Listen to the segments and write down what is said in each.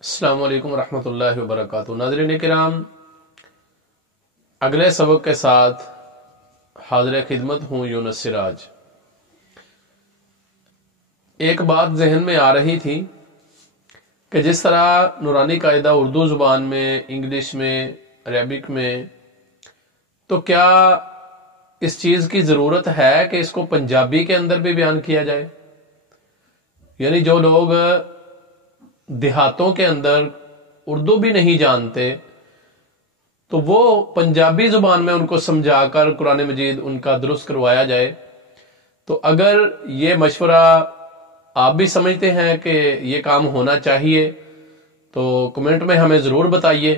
السلام علیکم ورحمۃ اللہ وبرکاتہ۔ ناظرین کرام، اگلے سبق کے ساتھ حاضر خدمت ہوں یونس سراج۔ ایک بات ذہن میں آ رہی تھی کہ جس طرح نورانی قاعدہ اردو زبان میں، انگلش میں، عربک میں، تو کیا اس چیز کی ضرورت ہے کہ اس کو پنجابی کے اندر بھی بیان کیا جائے؟ یعنی جو لوگ دیہاتوں کے اندر اردو بھی نہیں جانتے تو وہ پنجابی زبان میں ان کو سمجھا کر قرآن مجید ان کا درست کروایا جائے۔ تو اگر یہ مشورہ آپ بھی سمجھتے ہیں کہ یہ کام ہونا چاہیے تو کمنٹ میں ہمیں ضرور بتائیے۔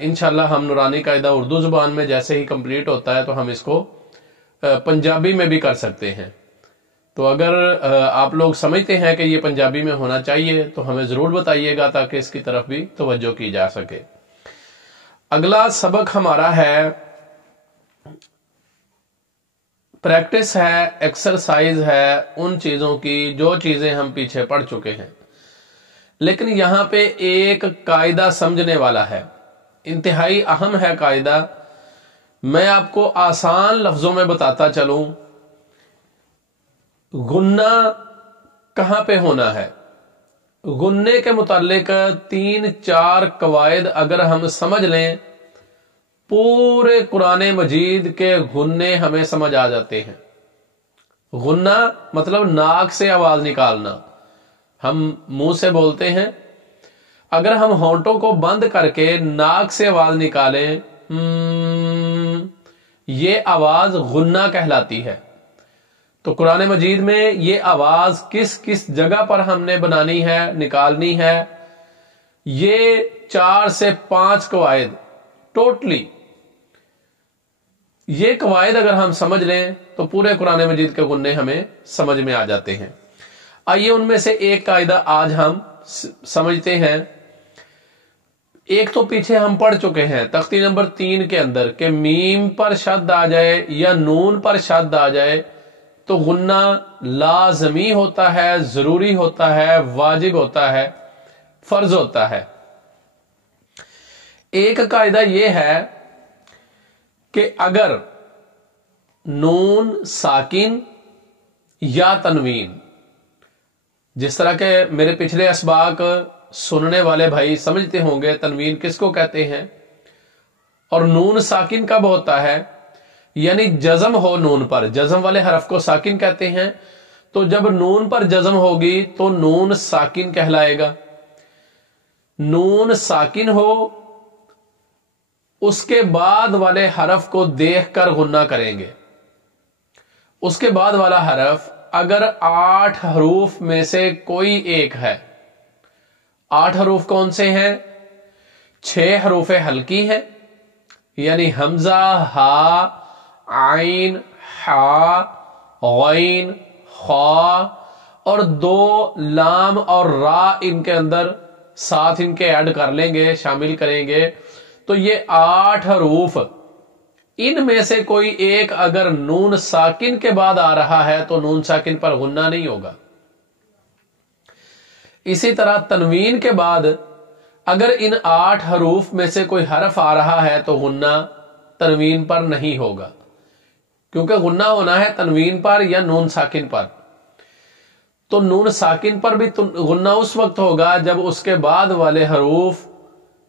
انشاءاللہ ہم نورانی قاعدہ اردو زبان میں جیسے ہی کمپلیٹ ہوتا ہے تو ہم اس کو پنجابی میں بھی کر سکتے ہیں۔ تو اگر آپ لوگ سمجھتے ہیں کہ یہ پنجابی میں ہونا چاہیے تو ہمیں ضرور بتائیے گا تاکہ اس کی طرف بھی توجہ کی جا سکے۔ اگلا سبق ہمارا ہے، پریکٹس ہے، ایکسرسائز ہے ان چیزوں کی جو چیزیں ہم پیچھے پڑھ چکے ہیں، لیکن یہاں پہ ایک قاعدہ سمجھنے والا ہے، انتہائی اہم ہے قاعدہ۔ میں آپ کو آسان لفظوں میں بتاتا چلوں، غنہ کہاں پہ ہونا ہے۔ غنے کے متعلق 3-4 قواعد اگر ہم سمجھ لیں، پورے قرآن مجید کے غنے ہمیں سمجھ آ جاتے ہیں۔ غنہ مطلب ناک سے آواز نکالنا، ہم منہ سے بولتے ہیں، اگر ہم ہونٹوں کو بند کر کے ناک سے آواز نکالیں یہ آواز غنہ کہلاتی ہے۔ تو قرآن مجید میں یہ آواز کس کس جگہ پر ہم نے بنانی ہے، نکالنی ہے، یہ 4 سے 5 قواعد ٹوٹلی، یہ قواعد اگر ہم سمجھ لیں تو پورے قرآن مجید کے غنے ہمیں سمجھ میں آ جاتے ہیں۔ آئیے ان میں سے ایک قاعدہ آج ہم سمجھتے ہیں۔ ایک تو پیچھے ہم پڑھ چکے ہیں تختی نمبر 3 کے اندر کہ میم پر شد آ جائے یا نون پر شد آ جائے تو غنہ لازمی ہوتا ہے، ضروری ہوتا ہے، واجب ہوتا ہے، فرض ہوتا ہے۔ ایک قاعدہ یہ ہے کہ اگر نون ساکن یا تنوین، جس طرح کہ میرے پچھلے اسباق سننے والے بھائی سمجھتے ہوں گے تنوین کس کو کہتے ہیں اور نون ساکن کب ہوتا ہے، یعنی جزم ہو نون پر، جزم والے حرف کو ساکن کہتے ہیں۔ تو جب نون پر جزم ہوگی تو نون ساکن کہلائے گا۔ نون ساکن ہو، اس کے بعد والے حرف کو دیکھ کر غنہ کریں گے۔ اس کے بعد والا حرف اگر 8 حروف میں سے کوئی ایک ہے، 8 حروف کون سے ہیں؟ 6 حروف حلقی ہیں، یعنی حمزہ، ہا، عین، حا، غین، خا اور 2 لام اور را ان کے اندر ساتھ ان کے ایڈ کر لیں گے، شامل کریں گے، تو یہ 8 حروف، ان میں سے کوئی ایک اگر نون ساکن کے بعد آ رہا ہے تو نون ساکن پر غنہ نہیں ہوگا۔ اسی طرح تنوین کے بعد اگر ان 8 حروف میں سے کوئی حرف آ رہا ہے تو غنہ تنوین پر نہیں ہوگا، کیونکہ غنہ ہونا ہے تنوین پر یا نون ساکن پر۔ تو نون ساکن پر بھی غنہ اس وقت ہوگا جب اس کے بعد والے حروف،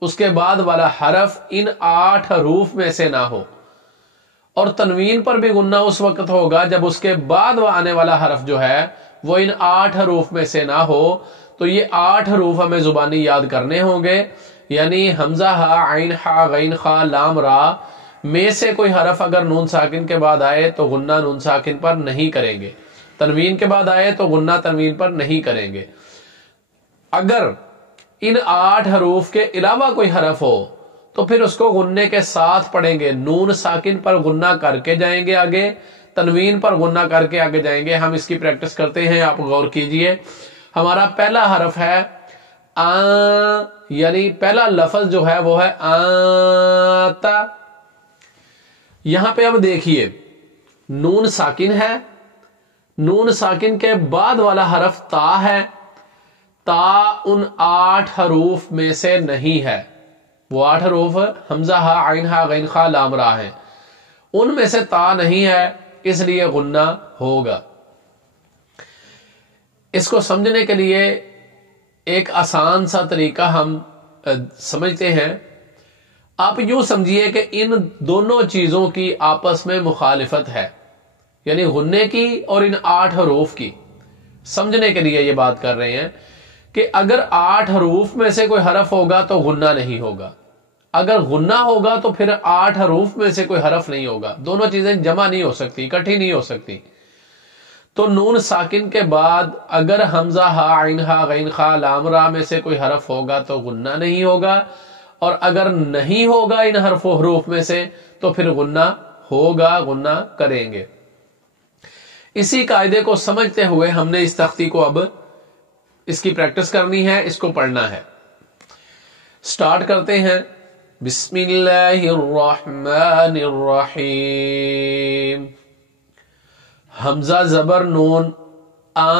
اس کے بعد والا حرف ان 8 حروف میں سے نہ ہو، اور تنوین پر بھی غنہ اس وقت ہوگا جب اس کے بعد آنے والا حرف جو ہے وہ ان 8 حروف میں سے نہ ہو۔ تو یہ 8 حروف ہمیں زبانی یاد کرنے ہوں گے، یعنی حمزہ، ہا، عین، حا، غین، خا، لام، را میں سے کوئی حرف اگر نون ساکن کے بعد آئے تو غنہ نون ساکن پر نہیں کریں گے، تنوین کے بعد آئے تو غنہ تنوین پر نہیں کریں گے۔ اگر ان 8 حروف کے علاوہ کوئی حرف ہو تو پھر اس کو غنے کے ساتھ پڑھیں گے، نون ساکن پر غنہ کر کے جائیں گے آگے، تنوین پر غنہ کر کے آگے جائیں گے۔ ہم اس کی پریکٹس کرتے ہیں، آپ غور کیجئے۔ ہمارا پہلا حرف ہے آ، یعنی پہلا لفظ جو ہے وہ ہے آتا۔ یہاں پہ اب دیکھیے نون ساکن ہے، نون ساکن کے بعد والا حرف تا ہے، تا ان 8 حروف میں سے نہیں ہے. وہ 8 حروف حمزہ ہا عین ہا غین خا لام را ہیں، ان میں سے تا نہیں ہے، اس لیے غنہ ہوگا. اس کو سمجھنے کے لیے ایک آسان سا طریقہ ہم سمجھتے ہیں. آپ یوں سمجھیے کہ ان دونوں چیزوں کی آپس میں مخالفت ہے، یعنی غنے کی اور ان 8 حروف کی. سمجھنے کے لیے یہ بات کر رہے ہیں کہ اگر 8 حروف میں سے کوئی حرف ہوگا تو غنہ نہیں ہوگا، اگر غنہ ہوگا تو پھر 8 حروف میں سے کوئی حرف نہیں ہوگا. دونوں چیزیں جمع نہیں ہو سکتی، اکٹھی نہیں ہو سکتی. تو نون ساکن کے بعد اگر حمزہ ہا عین ہا غین خا لام را میں سے کوئی حرف ہوگا تو غنہ نہیں ہوگا، اور اگر نہیں ہوگا ان حرف و حروف میں سے تو پھر غنہ ہوگا، غنہ کریں گے. اسی قاعدے کو سمجھتے ہوئے ہم نے اس تختی کو اب اس کی پریکٹس کرنی ہے، اس کو پڑھنا ہے. سٹارٹ کرتے ہیں. بسم اللہ الرحمن الرحیم. حمزہ زبر نون آ،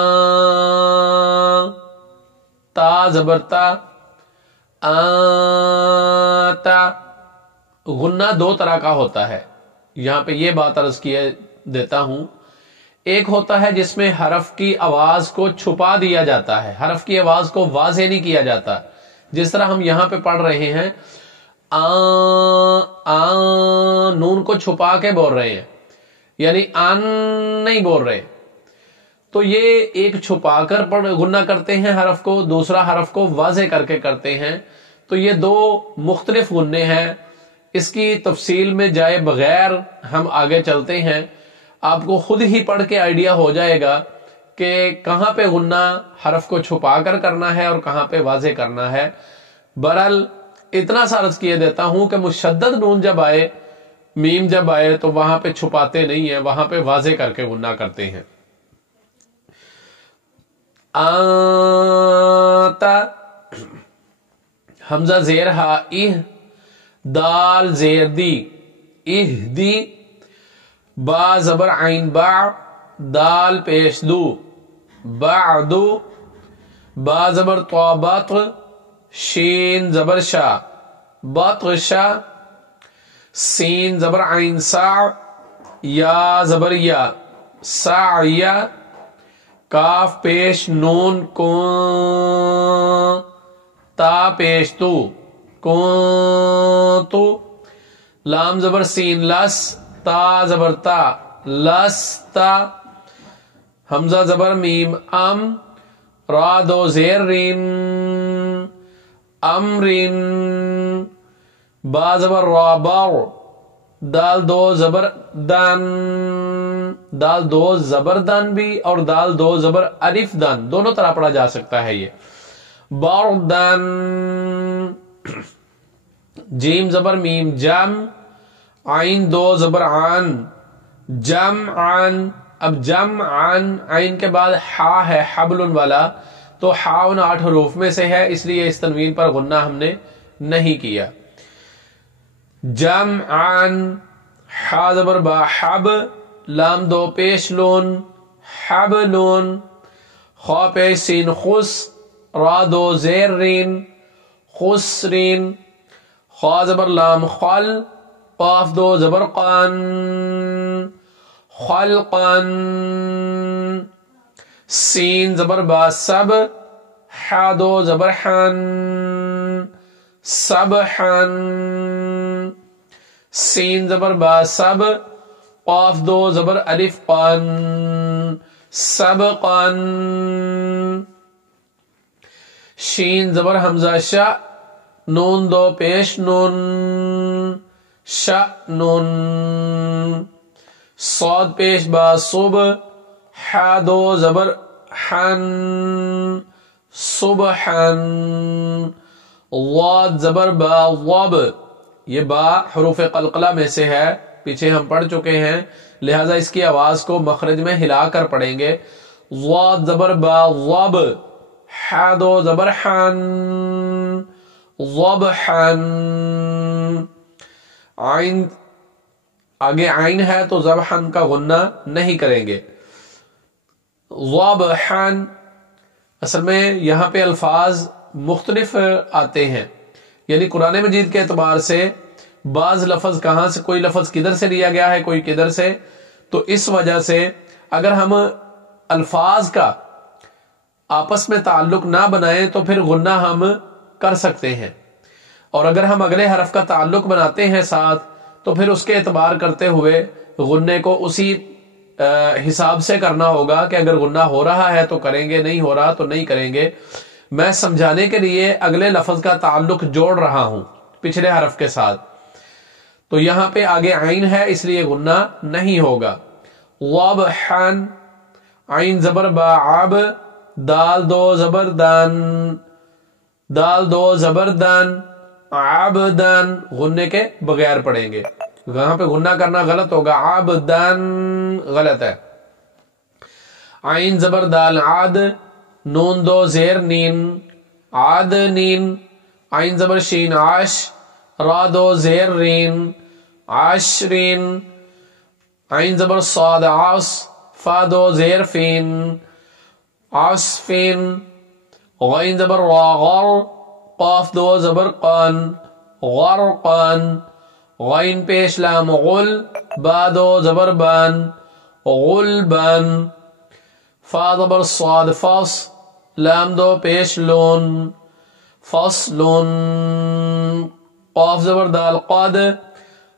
تا زبر تا آتا. غنہ 2 طرح کا ہوتا ہے. یہاں پہ یہ بات عرض کیے دیتا ہوں. ایک ہوتا ہے جس میں حرف کی آواز کو چھپا دیا جاتا ہے، حرف کی آواز کو واضح نہیں کیا جاتا، جس طرح ہم یہاں پہ پڑھ رہے ہیں نون کو چھپا کے بول رہے ہیں، یعنی آن نہیں بول رہے. تو یہ ایک چھپا کر غنہ کرتے ہیں حرف کو، دوسرا حرف کو واضح کر کے کرتے ہیں. تو یہ 2 مختلف غنے ہیں. اس کی تفصیل میں جائے بغیر ہم آگے چلتے ہیں. آپ کو خود ہی پڑھ کے آئیڈیا ہو جائے گا کہ کہاں پہ غنہ حرف کو چھپا کر کرنا ہے اور کہاں پہ واضح کرنا ہے. بہرحال اتنا سا عرض کیے دیتا ہوں کہ مشدد نون جب آئے، میم جب آئے تو وہاں پہ چھپاتے نہیں ہیں، وہاں پہ واضح کر کے غنہ کرتے ہیں. آتا، حمزہ زیر ہا اہ، دال زیر دی اہ دی، با زبر عین با، دال پیش دو بعدو، با زبر طا بط، شین زبر شا بطشا، سین زبر عین سا، یا زبر یا سعیا، کاف پیش نون کون، تا پیش تو کون تو، لام زبر سین لس، تا زبر تا لستا، حمزہ زبر میم ام، را 2 زیر رین امرین، با زبر را بر، دال 2 زبر دن، دال 2 زبر دن بھی اور دال 2 زبر الف دن، دونوں طرح پڑھا جا سکتا ہے. یہ بردن، جیم زبر میم جم، عین 2 زبر عن، جم عن. اب جم عن، عین کے بعد ہا ہے حبل والا، تو ہا ان 8 حروف میں سے ہے، اس لیے اس تنوین پر غنہ ہم نے نہیں کیا. جم عن، ہا زبر با حب، لام 2 پیش لون حبلون، خا پیش سین خس، را 2 زیر رین خسرین، خا زبر لام خل، قاف 2 زبر قان خلقان، سین زبر با سب، حا 2 زبر حن سبحن، سین زبر با سب، قاف 2 زبر الف قان سبقان، شین زبر حمزہ شا، نون 2 پیش نون شأنون، صاد پیش با صب، حا 2 زبر حن صبحن، ضاد زبر با ضب، یہ با حروف قلقلہ میں سے ہے، پیچھے ہم پڑھ چکے ہیں، لہذا اس کی آواز کو مخرج میں ہلا کر پڑھیں گے. ضاد زبر با ضب، حا 2 زبر حن ضبحن، عین آگے عین ہے تو ضبحن کا غنہ نہیں کریں گے. ضبحن، اصل میں یہاں پہ الفاظ مختلف آتے ہیں، یعنی قرآن مجید کے اعتبار سے بعض لفظ کہاں سے، کوئی لفظ کدھر سے لیا گیا ہے، کوئی کدھر سے، تو اس وجہ سے اگر ہم الفاظ کا آپس میں تعلق نہ بنائیں تو پھر غنہ ہم کر سکتے ہیں، اور اگر ہم اگلے حرف کا تعلق بناتے ہیں ساتھ تو پھر اس کے اعتبار کرتے ہوئے غنے کو اسی حساب سے کرنا ہوگا کہ اگر غنہ ہو رہا ہے تو کریں گے، نہیں ہو رہا تو نہیں کریں گے۔ میں سمجھانے کے لیے اگلے لفظ کا تعلق جوڑ رہا ہوں پچھلے حرف کے ساتھ، تو یہاں پہ آگے عین ہے اس لیے غنہ نہیں ہوگا۔ وضحن، عین زبر با، عب، دال دو زبر دان، دال دو زبر دان، عبدان، غنے کے بغیر پڑھیں گے، یہاں پہ غنہ کرنا غلط ہوگا، عبدان غلط ہے۔ عین زبر دال، عاد، نون دو زیر نین، عاد نین، عین زبر شین، عاش، را دو زیر رین، عاشرین، عین زبر صاد، عاص، فا دو زیر فین، عاصفین، غین زبر را، غر، قاف دو زبر قان، غرقان، غین پیش لام، غل، با دو زبر بان، غلبان، فا زبر صاد، فص، لام دو پیش لون، فصلون، قاف زبر دال، قد،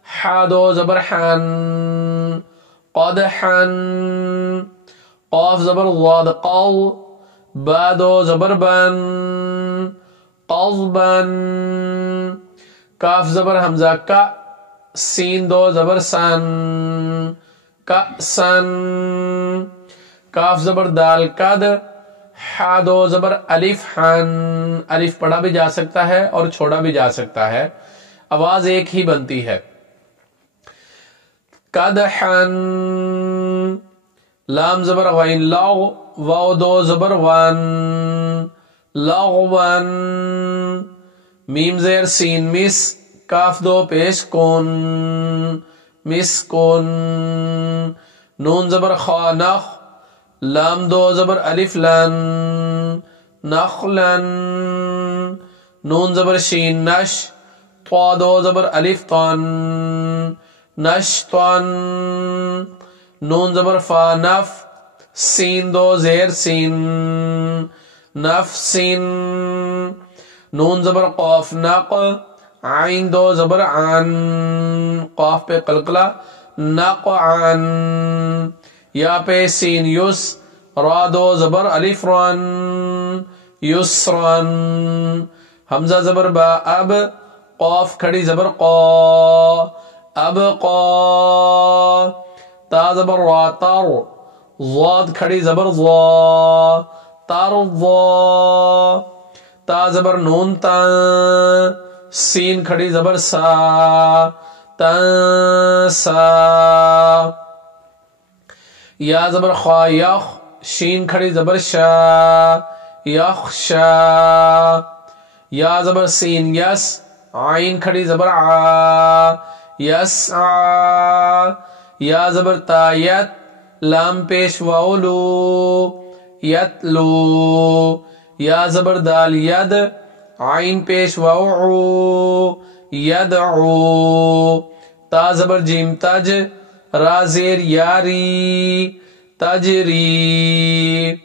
حا دو زبر حان، قدحان، قاف زبر ضاد، قو، با دو زبر بان، قضبان، کاف زبر حمزہ، کا، سین دو زبر سان، کأسان، کاف زبر دال، قد، حا دو زبر الف، حان، الف پڑھا بھی جا سکتا ہے اور چھوڑا بھی جا سکتا ہے، آواز ایک ہی بنتی ہے۔ قدحان، لام زبر غین، لغ، واو دو زبر وان، لغوان، میم زیر سین، مس، کاف دو پیش کون، مسکون، نون زبر خا، نخ، لام دو زبر الف، لان، نخلن، نون زبر شین، نش، طا دو زبر الف، طان، نشطان، نون زبر فا، نف، سین دو زیر سین، نفسین، نون زبر قاف، نق، عین دو زبر عن، قاف پہ قلقلہ، نقعن، یا پہ سین، یس، را دو زبر الف، ران، یسران، حمزہ زبر با، اب، قاف کھڑی زبر قا، اب قا، تا زبر را، تر، ضاد کھڑی زبر ضا، ترضا، تا زبر نون، تا، سین کھڑی زبر سا، تنسا، یا زبر خا، یخ، شین کھڑی زبر شا، یخشا، یا زبر سین، یس، عین کھڑی زبر عا، یسعا، یا زبر تا، یت، لام پیش واو، لو، یتلو، یا زبر دال، ید، عین پیش واو، عو، یدعو، تا زبر جیم، تج، را زیر یاری، تجری۔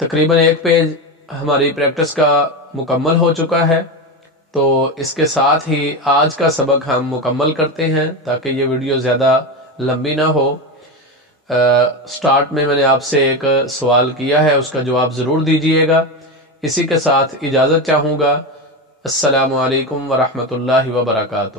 تقریباً ایک پیج ہماری پریکٹس کا مکمل ہو چکا ہے، تو اس کے ساتھ ہی آج کا سبق ہم مکمل کرتے ہیں تاکہ یہ ویڈیو زیادہ لمبی نہ ہو۔ سٹارٹ میں نے آپ سے ایک سوال کیا ہے، اس کا جواب ضرور دیجئے گا۔ اسی کے ساتھ اجازت چاہوں گا۔ السلام علیکم ورحمۃ اللہ وبرکاتہ۔